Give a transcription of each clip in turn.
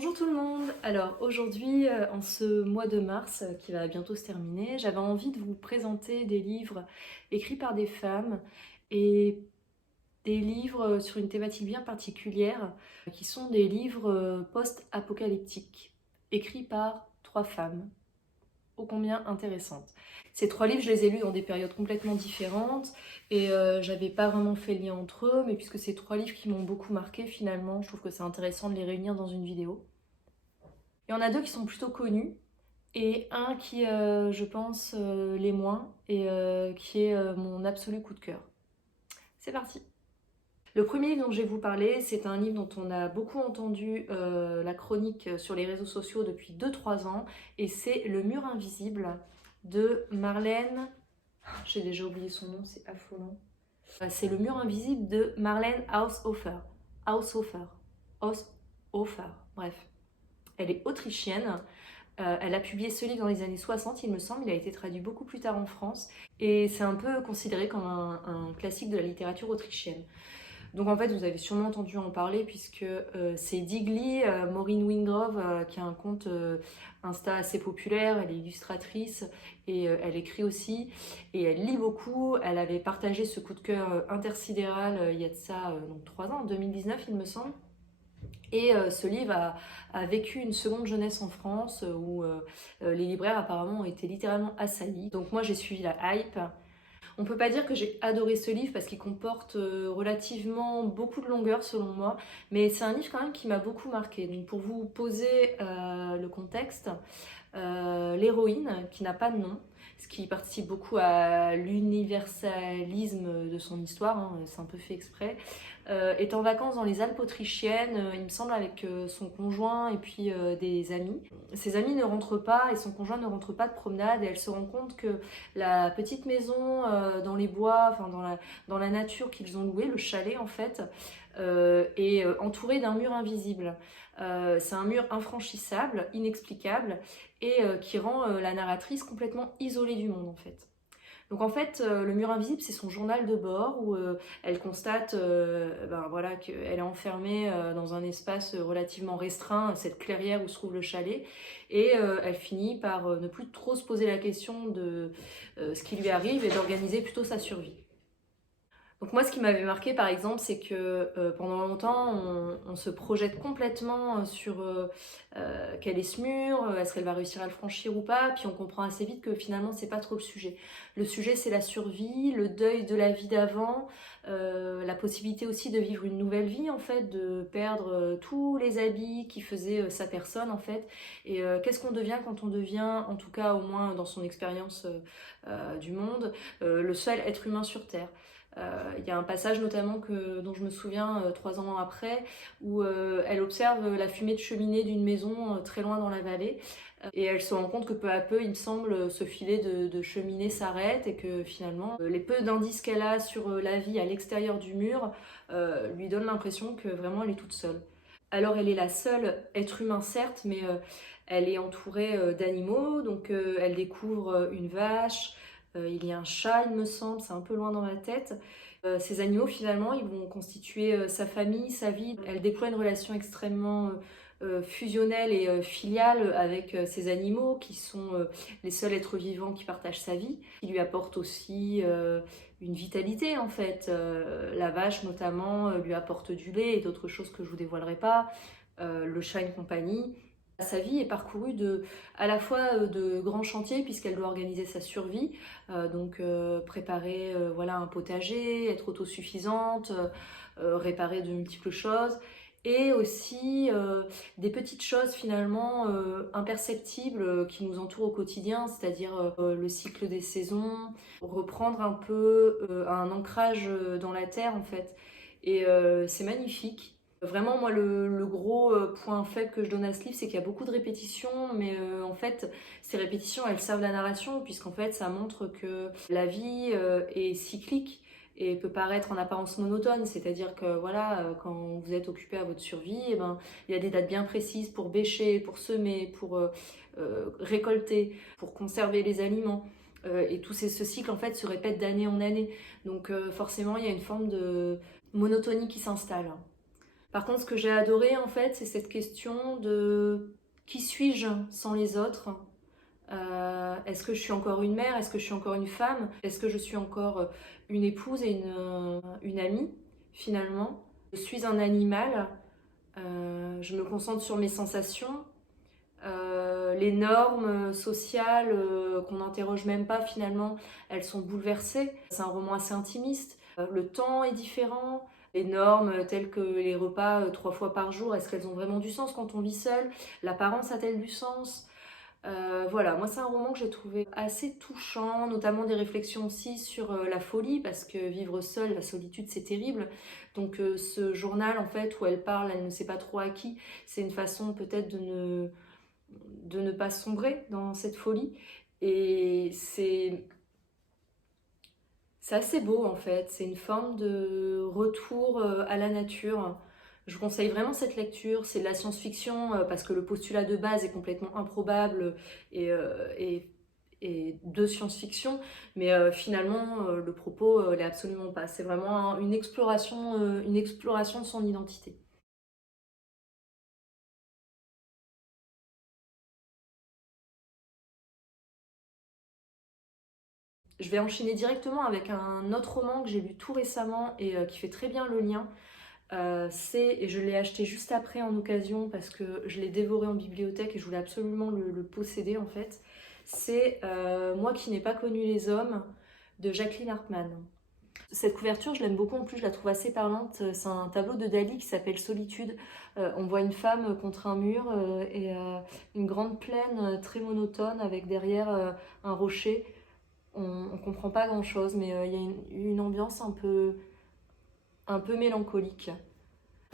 Bonjour tout le monde. Alors aujourd'hui, en ce mois de mars qui va bientôt se terminer, j'avais envie de vous présenter des livres écrits par des femmes et des livres sur une thématique bien particulière qui sont des livres post-apocalyptiques écrits par trois femmes ô combien intéressantes. Ces trois livres, je les ai lus dans des périodes complètement différentes et j'avais pas vraiment fait le lien entre eux, mais puisque c'est trois livres qui m'ont beaucoup marqué finalement, je trouve que c'est intéressant de les réunir dans une vidéo. Il y en a deux qui sont plutôt connus et un qui, je pense, l'est moins et qui est mon absolu coup de cœur. C'est parti. Le premier livre dont je vais vous parler, c'est un livre dont on a beaucoup entendu la chronique sur les réseaux sociaux depuis 2-3 ans et c'est Le Mur Invisible de Marlène... J'ai déjà oublié son nom, c'est affolant. C'est Le Mur Invisible de Marlène Haushofer. Haushofer. Haushofer. Bref. Elle est autrichienne. Elle a publié ce livre dans les années 60, il me semble. Il a été traduit beaucoup plus tard en France. Et c'est un peu considéré comme un classique de la littérature autrichienne. Donc en fait, vous avez sûrement entendu en parler puisque c'est Digli, Maureen Wingrove, qui a un compte Insta assez populaire. Elle est illustratrice et elle écrit aussi. Et elle lit beaucoup. Elle avait partagé ce coup de cœur intersidéral il y a de ça donc 3 ans, en 2019 il me semble. Et ce livre a vécu une seconde jeunesse en France où les libraires apparemment ont été littéralement assaillis. Donc moi j'ai suivi la hype. On peut pas dire que j'ai adoré ce livre parce qu'il comporte relativement beaucoup de longueur selon moi, mais c'est un livre quand même qui m'a beaucoup marqué. Donc pour vous poser le contexte, l'héroïne qui n'a pas de nom, ce qui participe beaucoup à l'universalisme de son histoire, hein, c'est un peu fait exprès, est en vacances dans les Alpes autrichiennes, il me semble avec son conjoint et puis des amis. Ses amis ne rentrent pas et son conjoint ne rentre pas de promenade et elle se rend compte que la petite maison dans les bois, enfin dans la nature qu'ils ont louée, le chalet en fait, est entourée d'un mur invisible. C'est un mur infranchissable, inexplicable et qui rend la narratrice complètement isolée du monde en fait. Donc en fait, le mur invisible, c'est son journal de bord où elle constate voilà, qu'elle est enfermée dans un espace relativement restreint, cette clairière où se trouve le chalet, et elle finit par ne plus trop se poser la question de ce qui lui arrive et d'organiser plutôt sa survie. Donc moi, ce qui m'avait marqué, par exemple, c'est que pendant longtemps, on se projette complètement sur quel est ce mur, est-ce qu'elle va réussir à le franchir ou pas, puis on comprend assez vite que finalement, c'est pas trop le sujet. Le sujet, c'est la survie, le deuil de la vie d'avant, la possibilité aussi de vivre une nouvelle vie, en fait, de perdre tous les habits qui faisaient sa personne, en fait, et qu'est-ce qu'on devient quand on devient, en tout cas, au moins dans son expérience du monde, le seul être humain sur Terre. Il y a un passage notamment dont je me souviens 3 ans après où elle observe la fumée de cheminée d'une maison très loin dans la vallée et elle se rend compte que peu à peu, il me semble, ce filet de cheminée s'arrête et que finalement les peu d'indices qu'elle a sur la vie à l'extérieur du mur lui donnent l'impression que vraiment elle est toute seule. Alors elle est la seule être humain certes, mais elle est entourée d'animaux, donc elle découvre une vache, il y a un chat, il me semble, c'est un peu loin dans ma tête. Ces animaux, finalement, ils vont constituer sa famille, sa vie. Elle déploie une relation extrêmement fusionnelle et filiale avec ces animaux qui sont les seuls êtres vivants qui partagent sa vie, qui lui apportent aussi une vitalité en fait. La vache notamment lui apporte du lait et d'autres choses que je vous dévoilerai pas. Le chat une compagnie. Sa vie est parcourue à la fois de grands chantiers puisqu'elle doit organiser sa survie, donc préparer voilà, un potager, être autosuffisante, réparer de multiples choses, et aussi des petites choses finalement imperceptibles qui nous entourent au quotidien, c'est-à-dire le cycle des saisons, reprendre un peu un ancrage dans la terre en fait. Et c'est magnifique. Vraiment, moi, le gros point faible que je donne à ce livre, c'est qu'il y a beaucoup de répétitions, mais en fait, ces répétitions, elles servent la narration, puisqu'en fait, ça montre que la vie est cyclique et peut paraître en apparence monotone, c'est-à-dire que voilà, quand vous êtes occupé à votre survie, eh ben, il y a des dates bien précises pour bêcher, pour semer, pour récolter, pour conserver les aliments. Et ce cycle, en fait, se répète d'année en année. Donc forcément, il y a une forme de monotonie qui s'installe. Par contre, ce que j'ai adoré en fait, c'est cette question de qui suis-je sans les autres? Est-ce que je suis encore une mère? Est-ce que je suis encore une femme? Est-ce que je suis encore une épouse et une amie finalement? Je suis un animal, je me concentre sur mes sensations. Les normes sociales qu'on n'interroge même pas finalement, elles sont bouleversées. C'est un roman assez intimiste. Le temps est différent. Les normes telles que les repas 3 fois par jour, est-ce qu'elles ont vraiment du sens quand on vit seul? L'apparence a-t-elle du sens? Voilà, moi c'est un roman que j'ai trouvé assez touchant, notamment des réflexions aussi sur la folie, parce que vivre seule, la solitude c'est terrible. Donc ce journal en fait où elle parle, elle ne sait pas trop à qui, c'est une façon peut-être de ne pas sombrer dans cette folie. Et c'est assez beau en fait, c'est une forme de retour à la nature. Je vous conseille vraiment cette lecture, c'est de la science-fiction parce que le postulat de base est complètement improbable et, euh, et, et de science-fiction, mais finalement le propos l'est absolument pas. C'est vraiment une exploration de son identité. Je vais enchaîner directement avec un autre roman que j'ai lu tout récemment et qui fait très bien le lien. Et je l'ai acheté juste après en occasion parce que je l'ai dévoré en bibliothèque et je voulais absolument le posséder en fait. C'est Moi qui n'ai pas connu les hommes de Jacqueline Hartmann. Cette couverture, je l'aime beaucoup, en plus je la trouve assez parlante. C'est un tableau de Dali qui s'appelle Solitude. On voit une femme contre un mur et une grande plaine très monotone avec derrière un rocher. On ne comprend pas grand-chose, mais il y a une ambiance un peu mélancolique.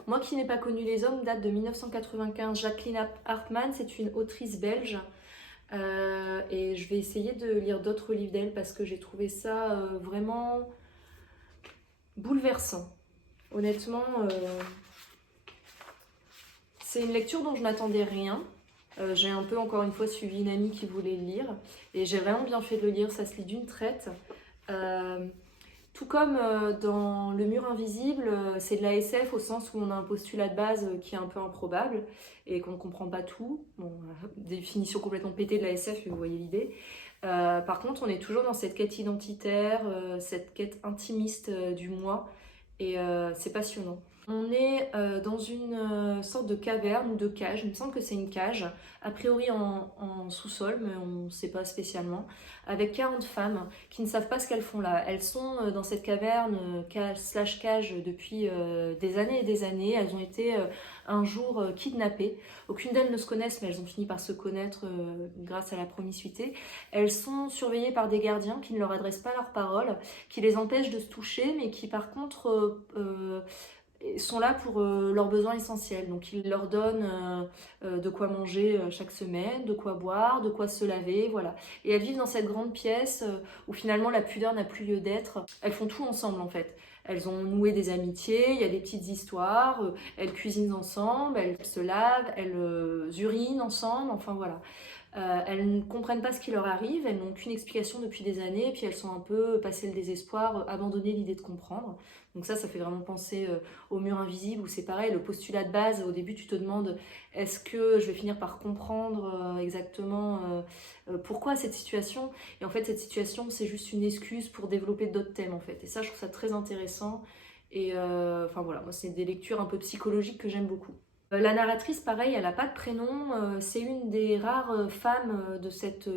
Moi qui n'ai pas connu les hommes date de 1995. Jacqueline Hartmann, c'est une autrice belge. Et je vais essayer de lire d'autres livres d'elle parce que j'ai trouvé ça vraiment bouleversant. Honnêtement, c'est une lecture dont je n'attendais rien. J'ai un peu encore une fois suivi une amie qui voulait le lire et j'ai vraiment bien fait de le lire, ça se lit d'une traite. Euh, Tout comme dans Le Mur Invisible, c'est de la SF au sens où on a un postulat de base qui est un peu improbable et qu'on ne comprend pas tout. Bon, définition complètement pétée de la SF, mais vous voyez l'idée. Par contre, on est toujours dans cette quête identitaire, cette quête intimiste du moi, et c'est passionnant. On est dans une sorte de caverne ou de cage, il me semble que c'est une cage, a priori en sous-sol, mais on ne sait pas spécialement, avec 40 femmes qui ne savent pas ce qu'elles font là. Elles sont dans cette caverne, cage depuis des années et des années. Elles ont été un jour kidnappées. Aucune d'elles ne se connaissent, mais elles ont fini par se connaître grâce à la promiscuité. Elles sont surveillées par des gardiens qui ne leur adressent pas leurs paroles, qui les empêchent de se toucher, mais qui par contre sont là pour leurs besoins essentiels. Donc ils leur donnent de quoi manger chaque semaine, de quoi boire, de quoi se laver, voilà. Et elles vivent dans cette grande pièce où finalement la pudeur n'a plus lieu d'être. Elles font tout ensemble en fait. Elles ont noué des amitiés, il y a des petites histoires, elles cuisinent ensemble, elles se lavent, elles urinent ensemble, enfin voilà. Elles ne comprennent pas ce qui leur arrive, elles n'ont aucune explication depuis des années, et puis elles sont un peu passées le désespoir, abandonné l'idée de comprendre. Donc ça fait vraiment penser au mur invisible, où c'est pareil, le postulat de base, au début tu te demandes est-ce que je vais finir par comprendre exactement pourquoi cette situation. Et en fait cette situation c'est juste une excuse pour développer d'autres thèmes en fait. Et ça je trouve ça très intéressant. Et enfin voilà, moi c'est des lectures un peu psychologiques que j'aime beaucoup. La narratrice, pareil, elle n'a pas de prénom. C'est une des rares femmes de cette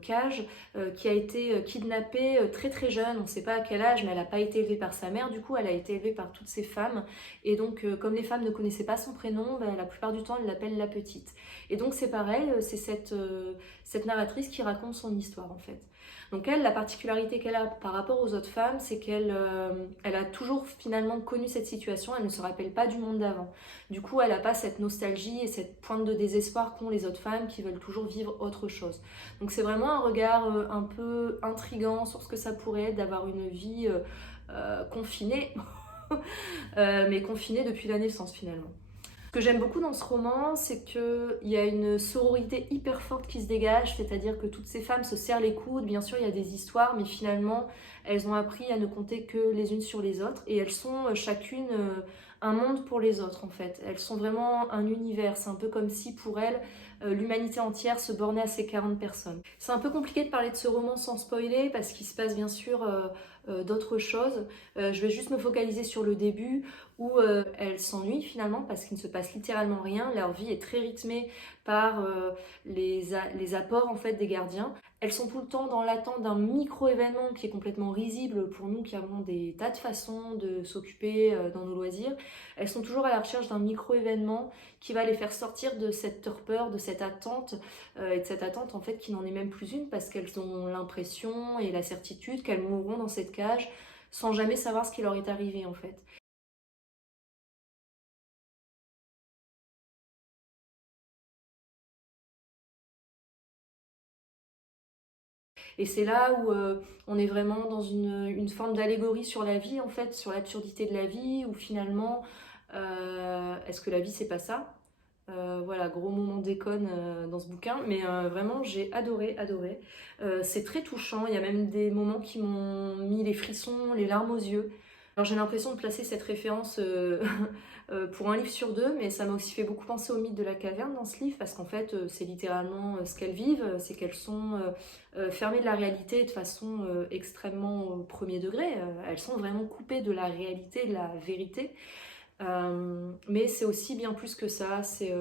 cage qui a été kidnappée très très jeune. On ne sait pas à quel âge, mais elle n'a pas été élevée par sa mère. Du coup, elle a été élevée par toutes ces femmes. Et donc, comme les femmes ne connaissaient pas son prénom, ben, la plupart du temps, elles l'appellent la petite. Et donc, c'est pareil, c'est cette narratrice qui raconte son histoire, en fait. Donc elle, la particularité qu'elle a par rapport aux autres femmes, c'est qu'elle a toujours finalement connu cette situation, elle ne se rappelle pas du monde d'avant. Du coup, elle n'a pas cette nostalgie et cette pointe de désespoir qu'ont les autres femmes qui veulent toujours vivre autre chose. Donc c'est vraiment un regard un peu intriguant sur ce que ça pourrait être d'avoir une vie confinée, mais confinée depuis la naissance finalement. Ce que j'aime beaucoup dans ce roman, c'est qu'il y a une sororité hyper forte qui se dégage, c'est-à-dire que toutes ces femmes se serrent les coudes. Bien sûr, il y a des histoires, mais finalement, elles ont appris à ne compter que les unes sur les autres, et elles sont chacune un monde pour les autres, en fait. Elles sont vraiment un univers. C'est un peu comme si, pour elles, l'humanité entière se bornait à ces 40 personnes. C'est un peu compliqué de parler de ce roman sans spoiler, parce qu'il se passe bien sûr d'autres choses. Je vais juste me focaliser sur le début, où elles s'ennuient finalement parce qu'il ne se passe littéralement rien. Leur vie est très rythmée par les apports en fait des gardiens. Elles sont tout le temps dans l'attente d'un micro-événement qui est complètement risible pour nous qui avons des tas de façons de s'occuper dans nos loisirs. Elles sont toujours à la recherche d'un micro-événement qui va les faire sortir de cette torpeur, de cette attente, et de cette attente en fait qui n'en est même plus une parce qu'elles ont l'impression et la certitude qu'elles mourront dans cette cage sans jamais savoir ce qui leur est arrivé en fait. Et c'est là où on est vraiment dans une forme d'allégorie sur la vie, en fait, sur l'absurdité de la vie, où finalement, est-ce que la vie, c'est pas ça? Voilà, gros moment déconne dans ce bouquin, mais vraiment j'ai adoré, adoré. C'est très touchant, il y a même des moments qui m'ont mis les frissons, les larmes aux yeux. Alors j'ai l'impression de placer cette référence pour un livre sur deux, mais ça m'a aussi fait beaucoup penser au mythe de la caverne dans ce livre, parce qu'en fait c'est littéralement ce qu'elles vivent, c'est qu'elles sont fermées de la réalité de façon extrêmement au premier degré. Elles sont vraiment coupées de la réalité, de la vérité. Mais c'est aussi bien plus que ça, c'est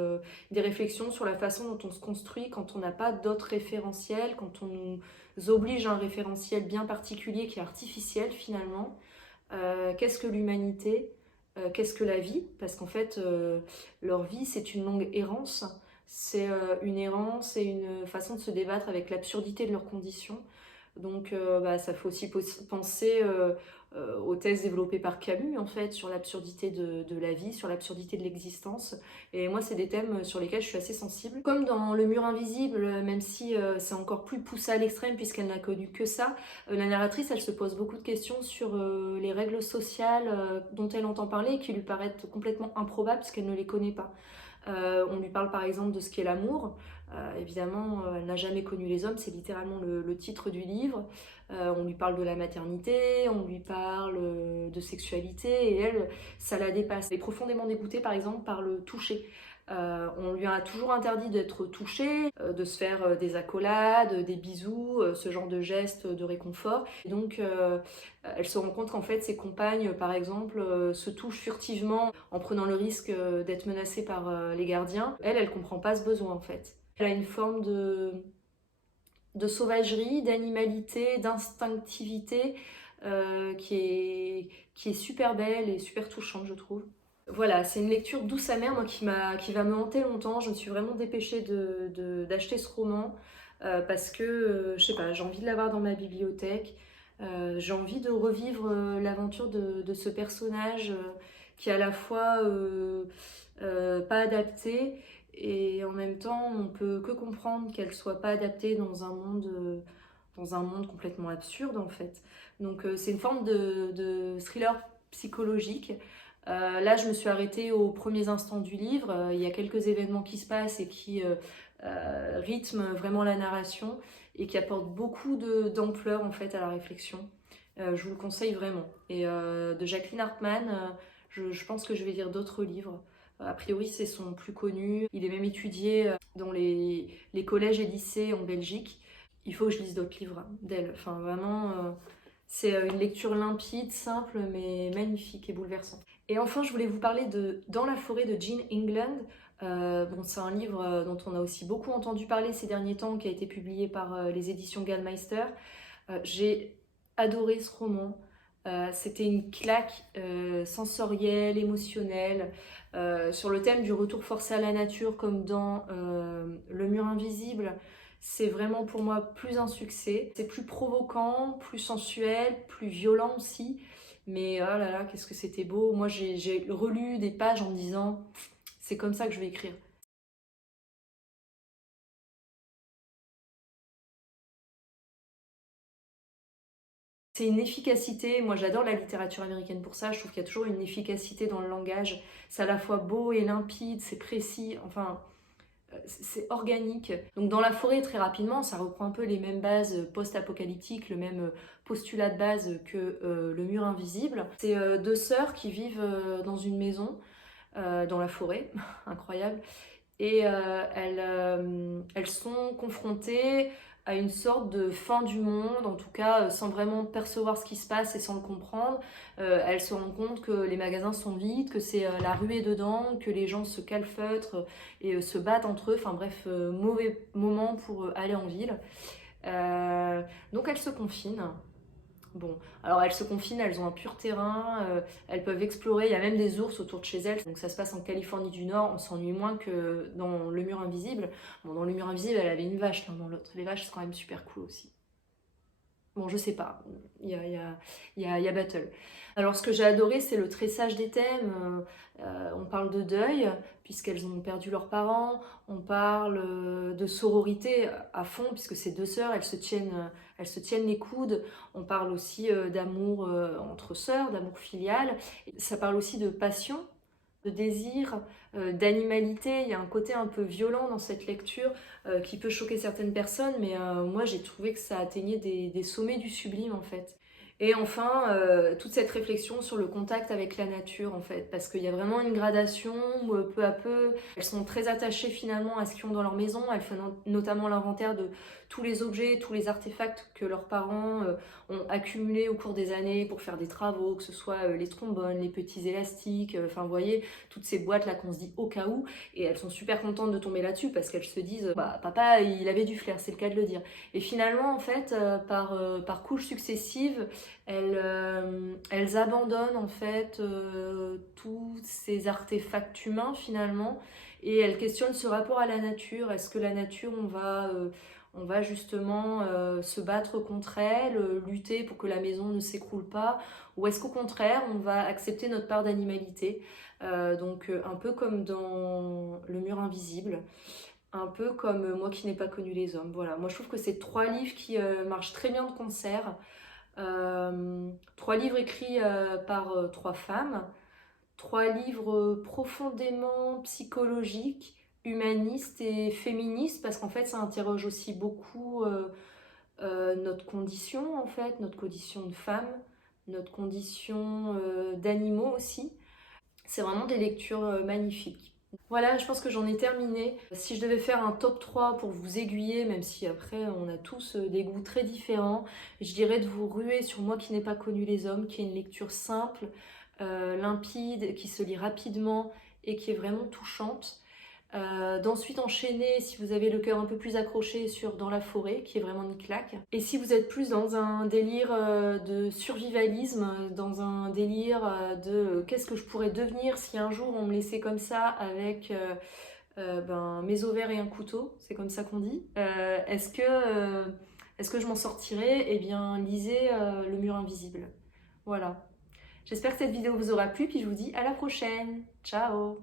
des réflexions sur la façon dont on se construit quand on n'a pas d'autres référentiels, quand on nous oblige à un référentiel bien particulier qui est artificiel finalement. Qu'est-ce que l'humanité? Qu'est-ce que la vie? Parce qu'en fait, leur vie, c'est une longue errance. C'est une errance et une façon de se débattre avec l'absurdité de leurs conditions. Donc bah, ça fait aussi penser aux thèses développées par Camus en fait sur l'absurdité de la vie, sur l'absurdité de l'existence. Et moi c'est des thèmes sur lesquels je suis assez sensible. Comme dans Le Mur Invisible, même si c'est encore plus poussé à l'extrême puisqu'elle n'a connu que ça, la narratrice elle se pose beaucoup de questions sur les règles sociales dont elle entend parler et qui lui paraissent complètement improbables puisqu'elle ne les connaît pas. On lui parle par exemple de ce qu'est l'amour. Évidemment, elle n'a jamais connu les hommes, c'est littéralement le titre du livre. On lui parle de la maternité, on lui parle de sexualité, et elle, ça la dépasse. Elle est profondément dégoûtée par exemple par le toucher. On lui a toujours interdit d'être touchée, de se faire des accolades, des bisous, ce genre de gestes de réconfort. Et donc elle se rend compte qu'en fait ses compagnes par exemple se touchent furtivement en prenant le risque d'être menacées par les gardiens. Elle comprend pas ce besoin en fait. Elle a une forme de sauvagerie, d'animalité, d'instinctivité qui est super belle et super touchante je trouve. Voilà, c'est une lecture douce amère moi, qui va me hanter longtemps. Je me suis vraiment dépêchée d'acheter ce roman parce que, je sais pas, j'ai envie de l'avoir dans ma bibliothèque. J'ai envie de revivre l'aventure de ce personnage qui est à la fois pas adapté et en même temps on peut que comprendre qu'elle soit pas adaptée dans un monde complètement absurde en fait. Donc c'est une forme de thriller psychologique. Là, je me suis arrêtée aux premiers instants du livre. Il y a quelques événements qui se passent et qui rythment vraiment la narration et qui apportent beaucoup d'ampleur en fait à la réflexion. Je vous le conseille vraiment. Et de Jacqueline Hartmann, je pense que je vais lire d'autres livres. A priori, c'est son plus connu. Il est même étudié dans les collèges et lycées en Belgique. Il faut que je lise d'autres livres d'elle. Enfin, vraiment, c'est une lecture limpide, simple, mais magnifique et bouleversante. Et enfin, je voulais vous parler de Dans la forêt de Jean England. Bon, c'est un livre dont on a aussi beaucoup entendu parler ces derniers temps, qui a été publié par les éditions Gallmeister. J'ai adoré ce roman. C'était une claque sensorielle, émotionnelle, sur le thème du retour forcé à la nature, comme dans Le Mur Invisible. C'est vraiment pour moi plus un succès. C'est plus provoquant, plus sensuel, plus violent aussi. Mais oh là là, qu'est-ce que c'était beau. Moi, j'ai relu des pages en me disant, c'est comme ça que je vais écrire. C'est une efficacité, moi j'adore la littérature américaine pour ça, je trouve qu'il y a toujours une efficacité dans le langage, c'est à la fois beau et limpide, c'est précis, enfin c'est organique. Donc dans la forêt, très rapidement, ça reprend un peu les mêmes bases post-apocalyptiques, le même postulat de base que le mur invisible. C'est deux sœurs qui vivent dans une maison, dans la forêt, incroyable, et elles sont confrontées à une sorte de fin du monde, en tout cas sans vraiment percevoir ce qui se passe et sans le comprendre. Elles se rendent compte que les magasins sont vides, que c'est la ruée dedans, que les gens se calfeutrent et se battent entre eux. Enfin bref, mauvais moment pour aller en ville. Donc elles se confinent. Bon, alors elles se confinent, elles ont un pur terrain, elles peuvent explorer, il y a même des ours autour de chez elles, donc ça se passe en Californie du Nord, on s'ennuie moins que dans le mur invisible. Bon, dans le mur invisible, elle avait une vache, dans l'autre, les vaches c'est quand même super cool aussi. Bon, je sais pas, il y a battle. Alors ce que j'ai adoré, c'est le tressage des thèmes. On parle de deuil, puisqu'elles ont perdu leurs parents. On parle de sororité à fond, puisque ces deux sœurs, elles se tiennent les coudes. On parle aussi d'amour entre sœurs, d'amour filial. Ça parle aussi de passion, de désir, d'animalité. Il y a un côté un peu violent dans cette lecture qui peut choquer certaines personnes, mais moi j'ai trouvé que ça atteignait des sommets du sublime en fait. Et enfin, toute cette réflexion sur le contact avec la nature en fait, parce qu'il y a vraiment une gradation où peu à peu, elles sont très attachées finalement à ce qu'ils ont dans leur maison. Elles font notamment l'inventaire de tous les objets, tous les artefacts que leurs parents ont accumulés au cours des années pour faire des travaux, que ce soit les trombones, les petits élastiques, enfin vous voyez, toutes ces boîtes là qu'on se dit au cas où, et elles sont super contentes de tomber là-dessus parce qu'elles se disent bah papa il avait du flair, c'est le cas de le dire. Et finalement en fait par couches successives elles abandonnent en fait tous ces artefacts humains finalement, et elles questionnent ce rapport à la nature. Est-ce que la nature on va justement se battre contre elle, lutter pour que la maison ne s'écroule pas, ou est-ce qu'au contraire on va accepter notre part d'animalité, donc un peu comme dans Le Mur Invisible, un peu comme Moi qui n'ai pas connu les hommes. Voilà, moi je trouve que c'est trois livres qui marchent très bien de concert, trois livres écrits par trois femmes, trois livres profondément psychologiques, humanistes et féministes, parce qu'en fait ça interroge aussi beaucoup notre condition en fait, notre condition de femme, notre condition d'animaux aussi. C'est vraiment des lectures magnifiques. Voilà, je pense que j'en ai terminé. Si je devais faire un top 3 pour vous aiguiller, même si après on a tous des goûts très différents, je dirais de vous ruer sur Moi qui n'ai pas connu les hommes, qui est une lecture simple, limpide, qui se lit rapidement et qui est vraiment touchante. D'ensuite enchaîner, si vous avez le cœur un peu plus accroché, sur Dans la forêt, qui est vraiment une claque. Et si vous êtes plus dans un délire de survivalisme, dans un délire de qu'est-ce que je pourrais devenir si un jour on me laissait comme ça avec mes ovaires et un couteau, c'est comme ça qu'on dit, est-ce que je m'en sortirais? Eh bien, lisez Le Mur Invisible. Voilà. J'espère que cette vidéo vous aura plu, puis je vous dis à la prochaine. Ciao!